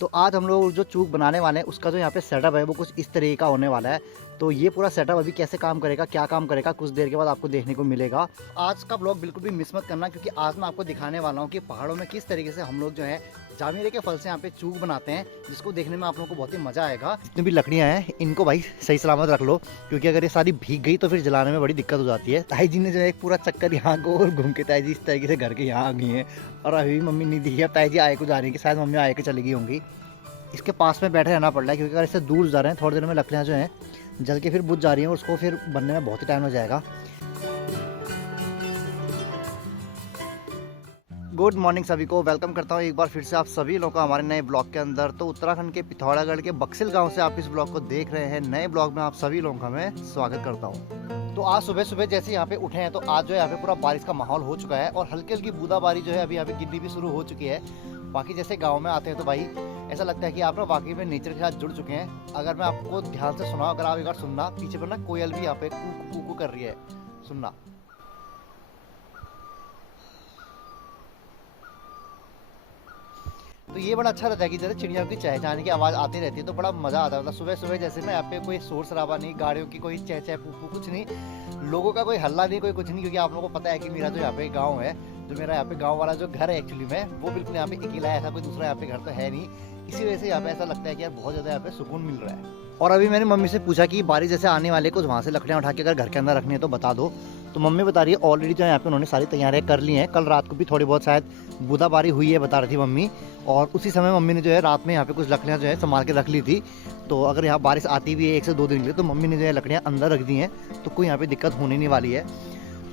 तो आज हम लोग जो चूक बनाने वाले हैं उसका जो यहाँ पे सेटअप है वो कुछ इस तरीके का होने वाला है। तो ये पूरा सेटअप अभी कैसे काम करेगा, क्या काम करेगा, कुछ देर के बाद आपको देखने को मिलेगा। आज का ब्लॉग बिल्कुल भी मिस मत करना, क्योंकि आज मैं आपको दिखाने वाला हूँ कि पहाड़ों में किस तरीके से हम लोग जो है जामीरे के फल से यहाँ पे चूक बनाते हैं, जिसको देखने में आप लोगों को बहुत ही मज़ा आएगा। जितनी भी लकड़ियाँ हैं इनको भाई सही सलामत रख लो, क्योंकि अगर ये सारी भीग गई तो फिर जलाने में बड़ी दिक्कत हो जाती है। ताई जी ने जो है एक पूरा चक्कर यहाँ गोल घूम के ताई जी इस तरीके से घर के यहाँ आ गई हैं, और अभी भी मम्मी नहीं दिखी। अब ताई जी आए को जा रही है कि शायद मम्मी आए के चली गई होंगी। इसके पास में बैठे रहना पड़ रहा है, क्योंकि अगर इससे दूर जा रहे हैं थोड़ी देर में लकड़ियाँ जो हैं जल के फिर बुझ जा रही हैं और उसको फिर बनने में बहुत ही टाइम हो जाएगा। गुड मॉर्निंग सभी को, वेलकम करता हूँ एक बार फिर से आप सभी लोगों का हमारे नए ब्लॉग के अंदर। तो उत्तराखंड के पिथौरागढ़ के बक्सिल गांव से आप इस ब्लॉग को देख रहे हैं। नए ब्लॉग में आप सभी लोगों का मैं स्वागत करता हूँ। तो आज सुबह सुबह जैसे यहाँ पे उठे हैं तो आज जो है यहाँ पे पूरा बारिश का माहौल हो चुका है, और हल्की हल्की बूंदाबांदी जो है अभी यहाँ पे गिरनी भी शुरू हो चुकी है। बाकी जैसे गाँव में आते हैं तो भाई ऐसा लगता है कि आप ना वाकई में नेचर के साथ जुड़ चुके हैं। अगर मैं आपको ध्यान से सुनाऊं, अगर आप एक बार सुनना, पीछे पर ना कोयल भी यहाँ पे कू कू कर रही है, सुनना। तो ये बड़ा अच्छा रहता है कि जैसे चिड़ियों की चहचहाने की आवाज़ आती रहती है तो बड़ा मज़ा आता है। मतलब सुबह सुबह जैसे ना यहाँ पे कोई शोर शराबा नहीं, गाड़ियों की कोई चह पू कुछ नहीं, लोगों का कोई हल्ला नहीं, कोई कुछ नहीं। क्योंकि आप लोगों को पता है कि मेरा जो यहाँ पे गाँव है, जो मेरा यहाँ पे गाँव वाला जो घर है एक्चुअली में, वो बिल्कुल यहाँ पे अकेला है, ऐसा कोई दूसरा यहाँ पे घर तो है नहीं। इसी वजह से यहाँ पे ऐसा लगता है कि यार बहुत ज़्यादा यहाँ पे सुकून मिल रहा है। और अभी मैंने मम्मी से पूछा कि बारिश जैसे आने वाले कुछ वहाँ से लकड़ियाँ उठा के अगर घर के अंदर रखनी है तो बता दो। तो मम्मी बता रही है ऑलरेडी जो है यहाँ पे उन्होंने सारी तैयारियां कर ली हैं। कल रात को भी थोड़ी बहुत शायद बूंदाबांदी हुई है बता रही थी मम्मी, और उसी समय मम्मी ने जो है रात में यहाँ पे कुछ लकड़ियाँ जो है संभाल के रख ली थी। तो अगर यहाँ बारिश आती भी है 1 से 2 दिन के लिए तो मम्मी ने जो है लकड़ियाँ अंदर रख दी हैं, तो कोई यहाँ पे दिक्कत होने नहीं वाली है।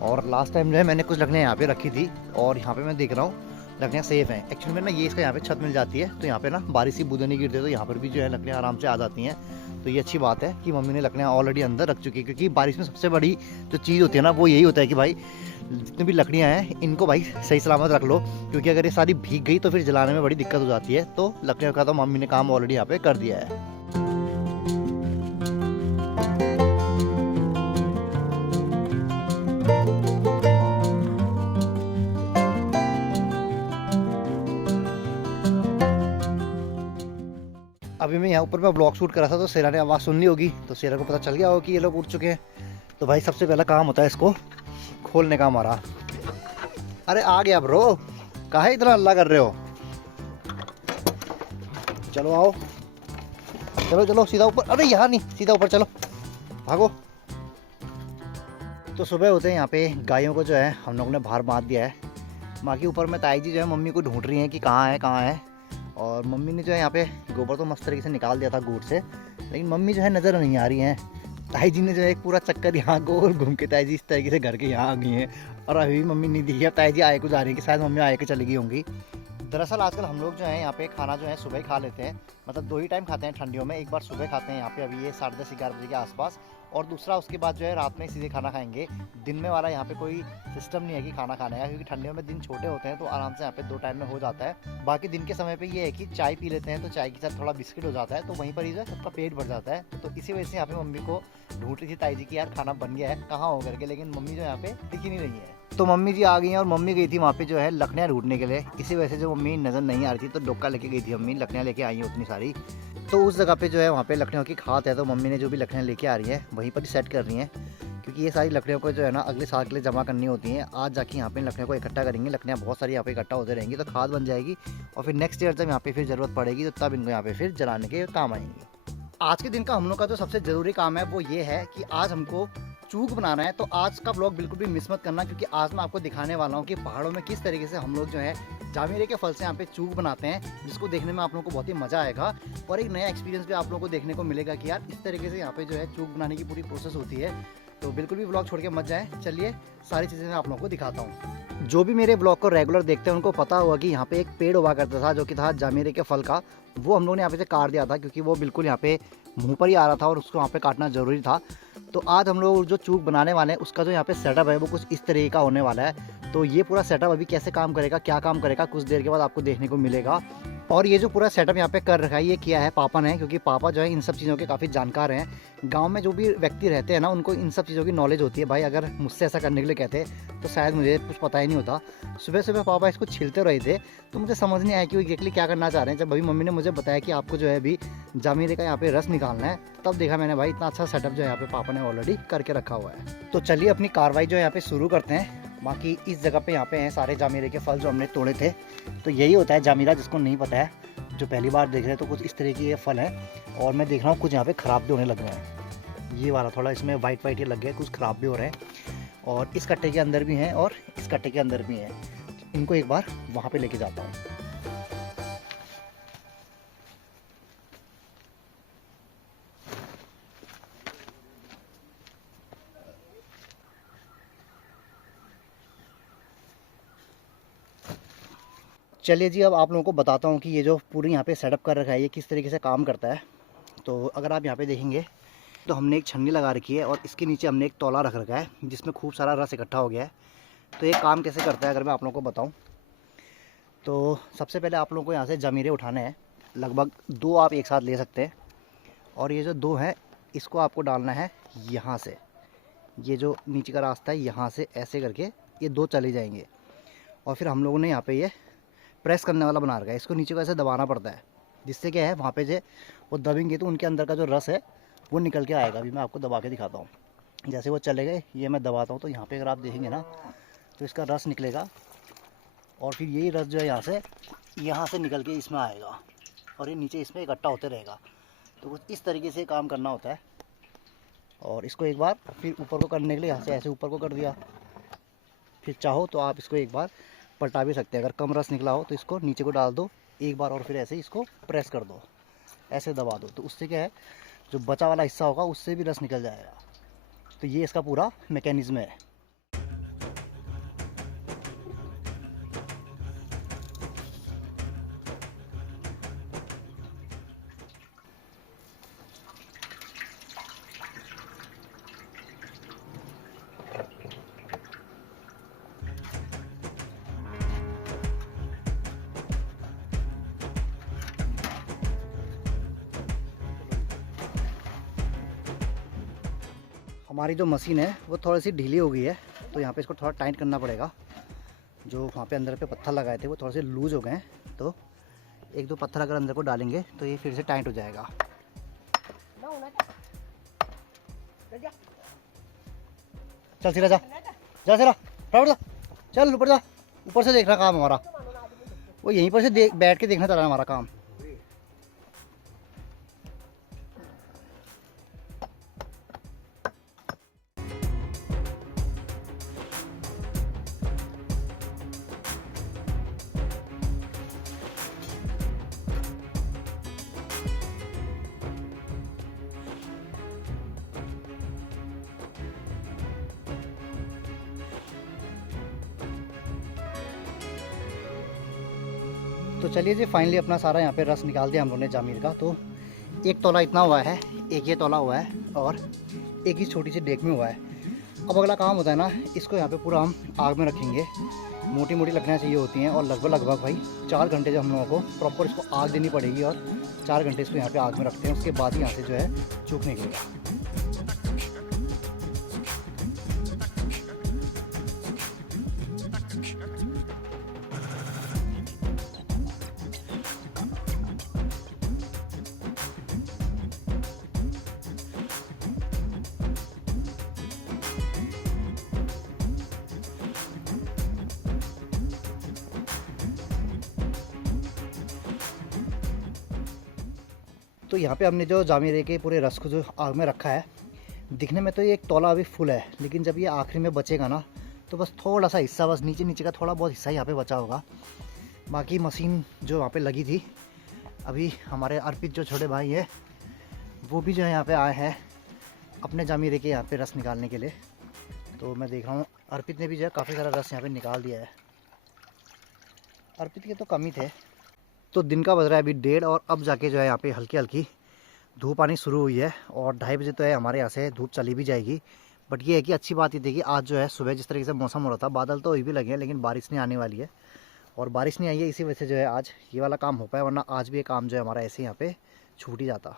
और लास्ट टाइम जो है मैंने कुछ लकड़ियाँ यहाँ पे रखी थी, और यहाँ पे मैं देख रहा हूँ लकड़ियाँ सेफ हैं। एक्चुअली में ना ये इसका यहाँ पे छत मिल जाती है, तो यहाँ पे ना बारिश की बूंदें नहीं गिरती, तो यहाँ पर भी जो है लकड़ियाँ आराम से आ जाती हैं। तो ये अच्छी बात है कि मम्मी ने लकड़ियाँ ऑलरेडी अंदर रख चुकी है, क्योंकि बारिश में सबसे बड़ी जो चीज़ होती है ना वो यही होता है कि भाई जितनी भी लकड़ियाँ हैं इनको भाई सही सलामत रख लो, क्योंकि अगर ये सारी भीग गई तो फिर जलाने में बड़ी दिक्कत हो जाती है। तो लकड़ियों का तो मम्मी ने काम ऑलरेडी यहाँ पे कर दिया है। अभी मैं यहाँ ऊपर में ब्लॉग शूट कर रहा था तो शेरा ने आवाज़ सुन ली होगी, तो शेरा को पता चल गया होगा कि ये लोग उठ चुके हैं। तो भाई सबसे पहला काम होता है इसको खोलने का हमारा। अरे आ गया ब्रो, काहे इतना हल्ला कर रहे हो? चलो आओ, चलो चलो सीधा ऊपर। अरे यहाँ नहीं, सीधा ऊपर चलो, भागो। तो सुबह होते हैं यहाँ पे गायों को जो है हम लोगों ने बाहर बांध दिया है। बाकी ऊपर में ताई जी जो है मम्मी को ढूंढ रही हैं कि कहाँ है कहाँ है। और मम्मी ने जो है यहाँ पे गोबर तो मस्त तरीके से निकाल दिया था गूट से, लेकिन मम्मी जो है नज़र नहीं आ रही हैं। ताई जी ने जो है एक पूरा चक्कर यहाँ गोल घूम के ताई जी इस तरीके से घर के यहाँ आ गई हैं, और अभी भी मम्मी नहीं दिखी। अब ताई जी आए को जा रही है कि शायद मम्मी आए के चली गई होंगी। दरअसल आजकल हम लोग जो है यहाँ पे खाना जो है सुबह ही खा लेते हैं, मतलब 2 ही टाइम खाते हैं ठंडियों में। एक बार सुबह खाते हैं यहाँ पे अभी ये 10:30-11 बजे के आसपास, और दूसरा उसके बाद जो है रात में सीधे खाना खाएंगे। दिन में वाला यहाँ पे कोई सिस्टम नहीं है कि खाना खाने का, क्योंकि ठंडियों में दिन छोटे होते हैं तो आराम से यहाँ पे 2 टाइम में हो जाता है। बाकी दिन के समय पे ये है कि चाय पी लेते हैं, तो चाय के साथ थोड़ा बिस्किट हो जाता है, तो वहीं पर ही जो है सबका पेट भर जाता है। तो इसी वजह से यहाँ पे मम्मी को ढूंढ रही थी ताई जी की यार खाना बन गया है, कहाँ हो करके, लेकिन मम्मी जो यहाँ पे दिख ही नहीं रही है। तो मम्मी जी आ गई हैं, और मम्मी गई थी वहाँ पे जो है लकड़ियाँ ढूंढने के लिए। इसी वजह से जो मम्मी नज़र नहीं आ रही थी तो डोका लेके गई थी मम्मी, लकड़ियाँ लेके आई हैं उतनी सारी। तो उस जगह पे जो है वहाँ पे लकड़ियों की खाद है, तो मम्मी ने जो भी लकड़ियाँ लेके आ रही हैं वहीं पर ही सेट कर रही हैं, क्योंकि ये सारी लकड़ियों को जो है ना अगले साल के लिए जमा करनी होती हैं। आज जाके यहाँ पे लकड़ियों को इकट्ठा करेंगे, लकड़ियाँ बहुत सारी यहाँ पे इकट्ठा होते रहेंगी तो खाद बन जाएगी, और फिर नेक्स्ट ईयर जब यहाँ पे फिर ज़रूरत पड़ेगी तो तब इनको यहाँ पे फिर जलाने के काम आएंगी। आज के दिन का हम लोग का जो सबसे ज़रूरी काम है वो ये है कि आज हमको चूक बनाना है। तो आज का ब्लॉग बिल्कुल भी मिस मत करना, क्योंकि आज मैं आपको दिखाने वाला हूँ कि पहाड़ों में किस तरीके से हम लोग जो है जामीरे के फल से यहाँ पे चूक बनाते हैं, जिसको देखने में आप लोगों को बहुत ही मज़ा आएगा, और एक नया एक्सपीरियंस भी आप लोगों को देखने को मिलेगा कि यार इस तरीके से यहाँ पे जो है चूक बनाने की पूरी प्रोसेस होती है। तो बिल्कुल भी ब्लॉग छोड़ के मत जाए। चलिए सारी चीज़ें मैं आप लोगों को दिखाता हूँ। जो भी मेरे ब्लॉग को रेगुलर देखते हैं उनको पता होगा कि यहाँ पे एक पेड़ हुआ करता था जो कि था जामीरे के फल का। वो हम लोगों ने यहाँ पे से काट दिया था, क्योंकि वो बिल्कुल यहाँ पे मुँह पर ही आ रहा था और उसको यहाँ पे काटना ज़रूरी था। तो आज हम लोग जो चूक बनाने वाले हैं उसका जो यहाँ पे सेटअप है वो कुछ इस तरीके का होने वाला है। तो ये पूरा सेटअप अभी कैसे काम करेगा, क्या काम करेगा, कुछ देर के बाद आपको देखने को मिलेगा। और ये जो पूरा सेटअप यहाँ पे कर रखा है ये किया है पापा ने, क्योंकि पापा जो है इन सब चीज़ों के काफ़ी जानकार हैं। गांव में जो भी व्यक्ति रहते हैं ना उनको इन सब चीज़ों की नॉलेज होती है। भाई अगर मुझसे ऐसा करने के लिए कहते तो शायद मुझे कुछ पता ही नहीं होता। सुबह सुबह पापा इसको छीलते रहे थे तो मुझे समझ नहीं आया कि वो एग्जैक्टली क्या करना चाह रहे हैं। जब अभी मम्मी ने मुझे बताया कि आपको जो है अभी जामीरे का यहाँ पे रस निकालना है, तब देखा मैंने भाई इतना अच्छा सेटअप जो है यहाँ पे पापा ने ऑलरेडी करके रखा हुआ है। तो चलिए अपनी कार्रवाई जो है यहाँ पे शुरू करते हैं। बाकी इस जगह पे यहाँ पे हैं सारे जामीरे के फल जो हमने तोड़े थे। तो यही होता है जामीरा, जिसको नहीं पता है, जो पहली बार देख रहे हैं तो कुछ इस तरह की ये फल है। और मैं देख रहा हूँ कुछ यहाँ पे ख़राब भी होने लग रहे हैं। ये वाला थोड़ा इसमें वाइट वाइट ये लग गया, कुछ ख़राब भी हो रहे हैं। और इस कट्टे के अंदर भी हैं और इस कट्टे के अंदर भी हैं। इनको एक बार वहाँ पे लेके जाता हूँ। चलिए जी, अब आप लोगों को बताता हूँ कि ये जो पूरी यहाँ पे सेटअप कर रखा है ये किस तरीके से काम करता है। तो अगर आप यहाँ पे देखेंगे तो हमने एक छन्नी लगा रखी है और इसके नीचे हमने एक तौला रख रखा है जिसमें खूब सारा रस इकट्ठा हो गया है। तो ये काम कैसे करता है अगर मैं आप लोगों को बताऊँ तो सबसे पहले आप लोगों को यहाँ से जामीरे उठाने हैं। लगभग 2 आप एक साथ ले सकते हैं। और ये जो 2 हैं इसको आपको डालना है यहाँ से। ये जो नीचे का रास्ता है यहाँ से ऐसे करके ये 2 चले जाएंगे। और फिर हम लोगों ने यहाँ पे ये प्रेस करने वाला बना रखा है। इसको नीचे को ऐसे दबाना पड़ता है, जिससे क्या है वहाँ पे जो वो दबेंगे तो उनके अंदर का जो रस है वो निकल के आएगा। अभी मैं आपको दबा के दिखाता हूँ। जैसे वो चले गए, ये मैं दबाता हूँ तो यहाँ पे अगर आप देखेंगे ना तो इसका रस निकलेगा। और फिर यही रस जो है यहाँ से निकल के इसमें आएगा और ये नीचे इसमें इकट्ठा होते रहेगा। तो कुछ इस तरीके से काम करना होता है। और इसको एक बार फिर ऊपर को करने के लिए यहाँ से ऐसे ऊपर को कर दिया। फिर चाहो तो आप इसको एक बार पलटा भी सकते हैं। अगर कम रस निकला हो तो इसको नीचे को डाल दो एक बार और फिर ऐसे इसको प्रेस कर दो, ऐसे दबा दो। तो उससे क्या है जो बचा वाला हिस्सा होगा उससे भी रस निकल जाएगा। तो ये इसका पूरा मैकेनिज्म है। हमारी जो मशीन है वो थोड़ी सी ढीली हो गई है, तो यहाँ पे इसको थोड़ा टाइट करना पड़ेगा। जो वहाँ पे अंदर पे पत्थर लगाए थे वो थोड़े से लूज़ हो गए हैं, तो 1-2 पत्थर अगर अंदर को डालेंगे तो ये फिर से टाइट हो जाएगा। चल सिरा जा, जा सिरा, जा, चल ऊपर जा। ऊपर से देखना काम हमारा, वो यहीं पर से बैठ के देखना चला हमारा काम। तो चलिए जी, फाइनली अपना सारा यहाँ पे रस निकाल दिया हम लोगों ने जामीर का। तो 1 तोला इतना हुआ है, 1 ये तोला हुआ है और 1 ही छोटी सी डेक में हुआ है। अब अगला काम होता है ना, इसको यहाँ पे पूरा हम आग में रखेंगे। मोटी मोटी लकड़ियाँ चाहिए होती हैं और लगभग भाई 4 घंटे जब हम लोगों को प्रॉपर इसको आग देनी पड़ेगी और 4 घंटे इसको यहाँ पे आग में रखते हैं। उसके बाद ही यहाँ से जो है चूक निकलेगा। तो यहाँ पे हमने जो जामीरे के पूरे रस को जो आग में रखा है, दिखने में तो ये 1 तोला अभी फुल है, लेकिन जब ये आखिरी में बचेगा ना तो बस थोड़ा सा हिस्सा, बस नीचे नीचे का थोड़ा बहुत हिस्सा यहाँ पे बचा होगा। बाकी मशीन जो वहाँ पे लगी थी, अभी हमारे अर्पित जो छोटे भाई है वो भी जो है यहाँ पे आए हैं अपने जामीरे के यहाँ पे रस निकालने के लिए। तो मैं देख रहा हूँ अर्पित ने भी जो है काफ़ी सारा रस यहाँ पे निकाल दिया है। अर्पित के तो कम ही थे। तो दिन का बज रहा है अभी 1:30 और अब जाके जो है यहाँ पे हल्की हल्की धूप आनी शुरू हुई है और 2:30 बजे तो है हमारे यहाँ से धूप चली भी जाएगी। बट ये है कि अच्छी बात ये थी कि आज जो है सुबह जिस तरीके से मौसम हो रहा था, बादल तो अभी भी लगे हैं लेकिन बारिश नहीं आने वाली है। और बारिश नहीं आई है, इसी वजह से जो है आज ये वाला काम हो पाया, वरना आज भी ये काम जो है हमारा ऐसे यहाँ पे छूट ही जाता।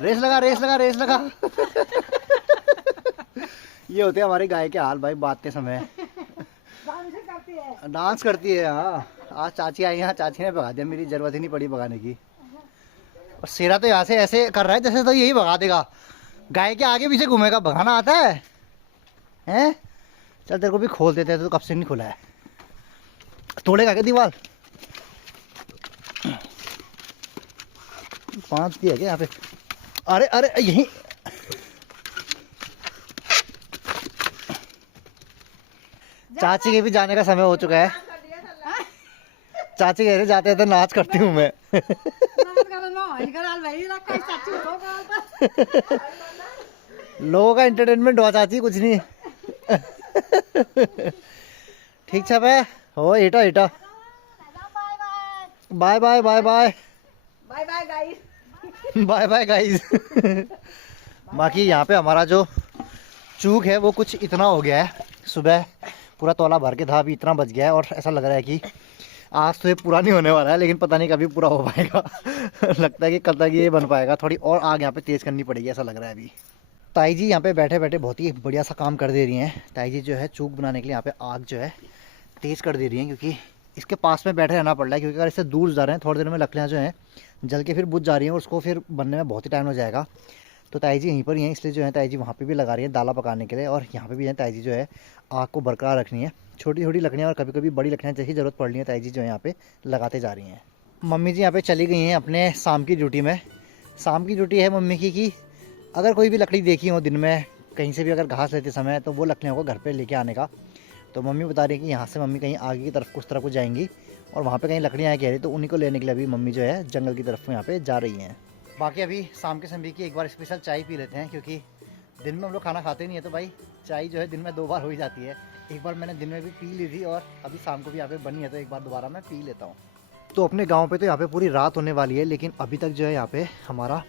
रेस लगा रेस लगा रेस लगा। ये होते हैं हमारे गाय के हाल भाई बांधते समय। डांस करती है हाँ। आज चाची आई यहाँ, चाची ने भगा दिया, मेरी जरूरत ही नहीं पड़ी भगाने की। और शेरा तो यहाँ से ऐसे कर रहा है जैसे तो यही भगा देगा, गाय के आगे पीछे घूमेगा। भगाना आता है हैं? चल तेरे को भी खोल देते हैं, तो कब से नहीं खुला है। तोड़ेगा क्या दीवार? 5 दिया क्या यहाँ पे? अरे अरे यही चाची के भी जाने का समय हो चुका है। चाची कह रहे जाते हैं तो नाच करती हूँ मैं। लोगों का एंटरटेनमेंट हुआ चाची, कुछ नहीं। ठीक छप है हो एटा एटा। Bye bye bye bye bye bye guys. Bye bye guys. बाकी यहाँ पे हमारा जो चूक है वो कुछ इतना हो गया है, सुबह पूरा तौला भर के था, अभी इतना बच गया है और ऐसा लग रहा है कि आज तो ये पूरा नहीं होने वाला है, लेकिन पता नहीं कभी पूरा हो पाएगा। लगता है कि कल तक ये बन पाएगा। थोड़ी और आग यहाँ पे तेज़ करनी पड़ेगी ऐसा लग रहा है अभी। ताई जी यहाँ पे बैठे बैठे बहुत ही बढ़िया सा काम कर दे रही हैं। ताई जी जो है चूक बनाने के लिए यहाँ पे आग जो है तेज़ कर दे रही हैं, क्योंकि इसके पास में बैठे रहना पड़ रहा है, क्योंकि अगर इससे दूर जा रहे हैं थोड़ी देर में लकड़ियाँ जो हैं जल के फिर बुझ जा रही हैं और उसको फिर बनने में बहुत ही टाइम हो जाएगा। तो ताई जी यहीं पर ही हैं, इसलिए जो है ताई जी वहाँ पे भी लगा रही है दाला पकाने के लिए, और यहाँ पे भी है ताई जी जो है आग को बरकरार रखनी है। छोटी छोटी लकड़ियाँ और कभी कभी बड़ी लकड़ियाँ जैसी ज़रूरत पड़ रही है ताई जी जो है यहाँ पे लगाते जा रही हैं। मम्मी जी यहाँ पे चली गई हैं अपने शाम की ड्यूटी में। शाम की ड्यूटी है मम्मी की कि अगर कोई भी लकड़ी देखी हो दिन में कहीं से भी अगर घास लेते समय, तो वो लकड़ियों को घर पर लेके आने का। तो मम्मी बता रही है कि यहाँ से मम्मी कहीं आगे की तरफ उस तरफ को जाएंगी और वहाँ पे कहीं लकड़ियाँ आए कह रही, तो उन्हीं को लेने के लिए अभी मम्मी जो है जंगल की तरफ यहाँ पे जा रही हैं। बाकी अभी शाम के समय की एक बार स्पेशल चाय पी लेते हैं, क्योंकि दिन में हम लोग खाना खाते नहीं है, तो भाई चाय जो है दिन में 2 बार हो ही जाती है। एक बार मैंने दिन में भी पी ली थी और अभी शाम को भी यहाँ पे बनी है, तो एक बार दोबारा मैं पी लेता हूँ। तो अपने गाँव पे तो यहाँ पे पूरी रात होने वाली है, लेकिन अभी तक जो है यहाँ पे हमारा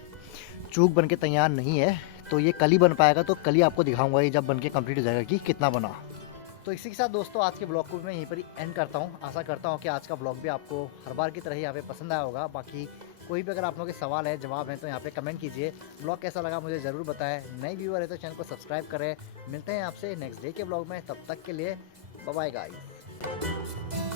चूक बन के तैयार नहीं है। तो ये कल ही बन पाएगा, तो कल ही आपको दिखाऊंगा ये जब बन के कम्प्लीट हो जाएगा कि कितना बना। तो इसी के साथ दोस्तों आज के ब्लॉग को मैं यहीं पर ही एंड करता हूँ। आशा करता हूँ कि आज का ब्लॉग भी आपको हर बार की तरह ही यहाँ पे पसंद आया होगा। बाकी कोई भी अगर आप लोगों के सवाल है जवाब है तो यहाँ पे कमेंट कीजिए। ब्लॉग कैसा लगा मुझे ज़रूर बताएं। नए व्यूअर है तो चैनल को सब्सक्राइब करें। मिलते हैं आपसे नेक्स्ट डे के ब्लॉग में, तब तक के लिए बाय बाय गाइस।